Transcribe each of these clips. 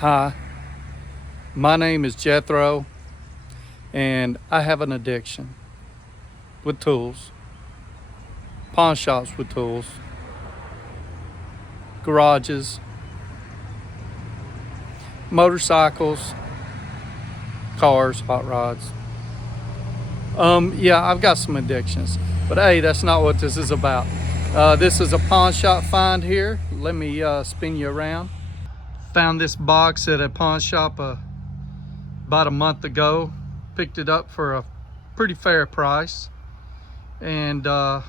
Hi, my name is Jethro, and I have an addiction with tools, pawn shops with tools, garages, motorcycles, cars, hot rods. Yeah, I've got some addictions, but hey, that's not what this is about. This is a pawn shop find here. Let me spin you around. Found this box at a pawn shop about a month ago. Picked it up for a pretty fair price, and I'm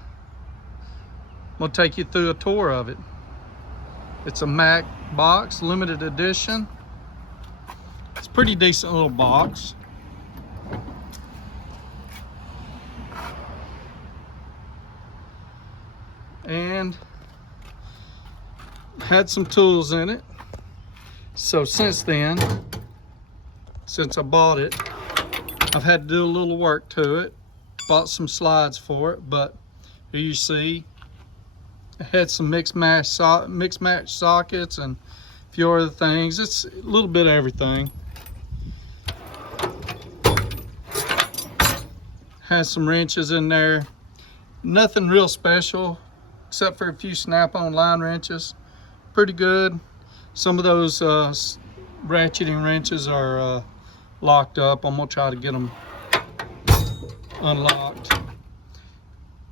gonna take you through a tour of it. It's a Mac box, limited edition. It's a pretty decent little box. And had some tools in it. So since then, since I bought it, I've had to do a little work to it. Bought some slides for it, but here you see it had some mixed match sockets and a few other things. It's a little bit of everything. Has some wrenches in there. Nothing real special except for a few snap-on line wrenches. Pretty good. Some of those ratcheting wrenches are locked up. I'm gonna try to get them unlocked.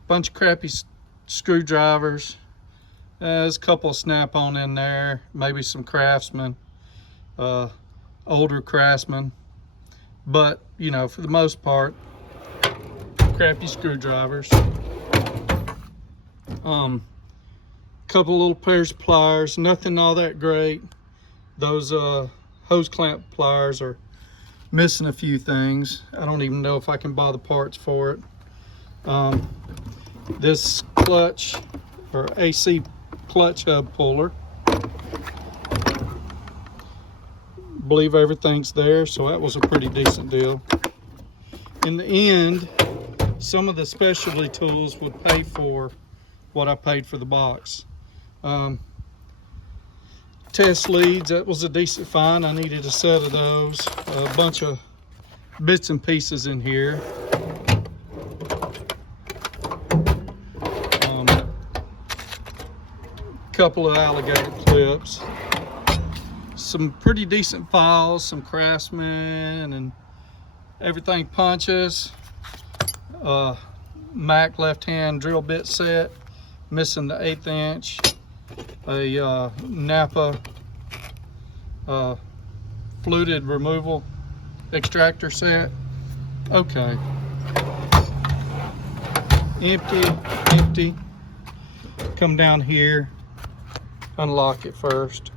Bunch of crappy screwdrivers. There's a couple of snap-on in there. Maybe some Craftsman, older Craftsman. But you know, for the most part, crappy screwdrivers. Couple little pairs of pliers, nothing all that great. Those hose clamp pliers are missing a few things. I don't even know if I can buy the parts for it. This clutch or AC clutch hub puller, believe everything's there, so that was a pretty decent deal. In the end, some of the specialty tools would pay for what I paid for the box. Test leads, that was a decent find. I needed a set of those. A bunch of bits and pieces in here. Couple of alligator clips. Some pretty decent files, some Craftsman and everything punches. Mac left-hand drill bit set, missing the 1/8 inch. A Napa fluted removal extractor set. Okay. Empty. Come down here, unlock it first.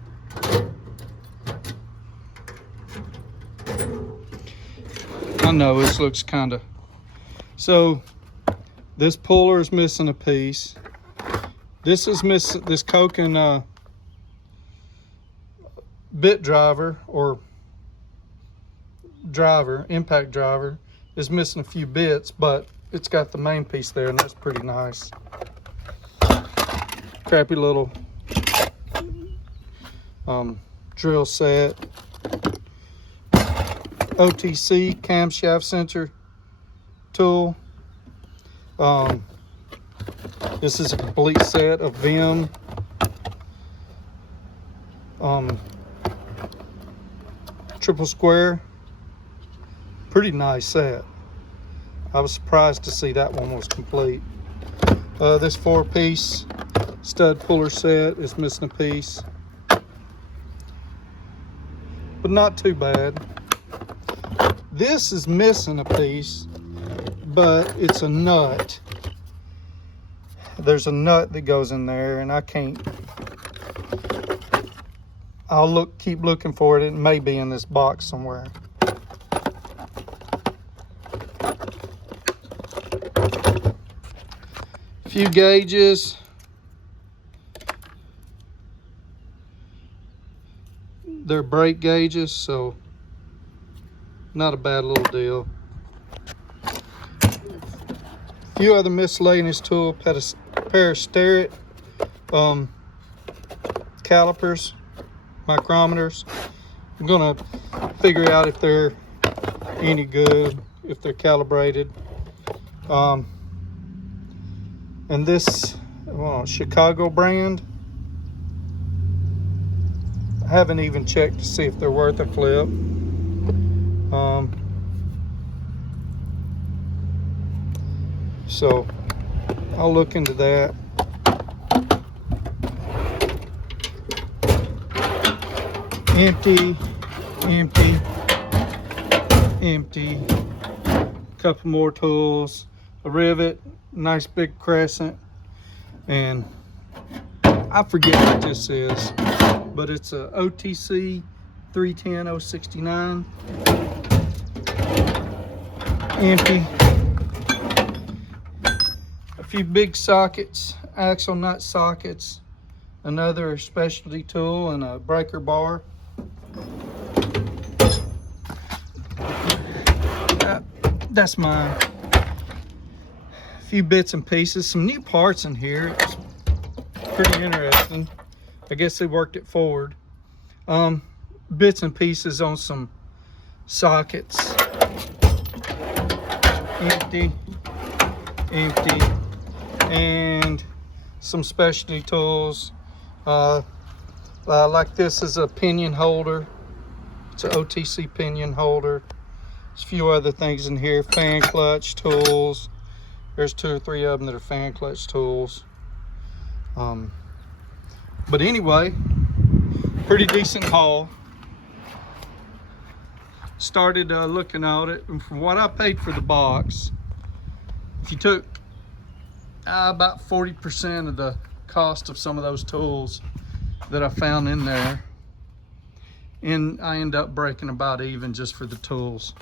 I know this looks kind of, so this puller is missing a piece. This is missing, this Koken bit driver or impact driver is missing a few bits, but it's got the main piece there, and that's pretty nice. Crappy little drill set. OTC camshaft sensor tool. This is a complete set of VIM triple square. Pretty nice set. I was surprised to see that one was complete. This 4-piece stud puller set is missing a piece, but not too bad. This is missing a piece, but it's a nut. There's a nut that goes in there, and I can't. I'll keep looking for it. It may be in this box somewhere. A few gauges. They're brake gauges, so not a bad little deal. A few other miscellaneous tools, pair of Starrett calipers, micrometers, I'm gonna figure out if they're any good, if they're calibrated. And this Chicago brand, I haven't even checked to see if they're worth a flip. So I'll look into that. Empty, empty, empty. Couple more tools, a rivet, nice big crescent, and I forget what this is, but it's a OTC 310069. Empty. A few big sockets, axle nut sockets, another specialty tool, and a breaker bar. That's mine. A few bits and pieces, some new parts in here. It's pretty interesting. I guess they worked it forward. Bits and pieces on some sockets. Empty, empty, and some specialty tools. Like this is a pinion holder. It's an OTC pinion holder. There's a few other things in here. Fan clutch tools. There's 2 or 3 of them that are fan clutch tools. But anyway, pretty decent haul. Started looking at it, and from what I paid for the box, if you took about 40% of the cost of some of those tools that I found in there, and I end up breaking about even just for the tools.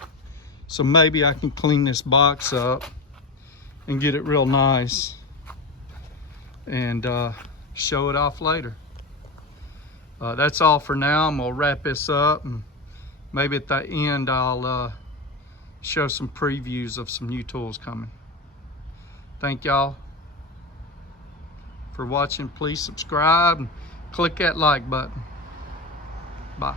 So maybe I can clean this box up and get it real nice and show it off later. That's all for now. I'm gonna wrap this up, and maybe at the end I'll show some previews of some new tools coming. Thank y'all for watching. Please subscribe and click that like button. Bye.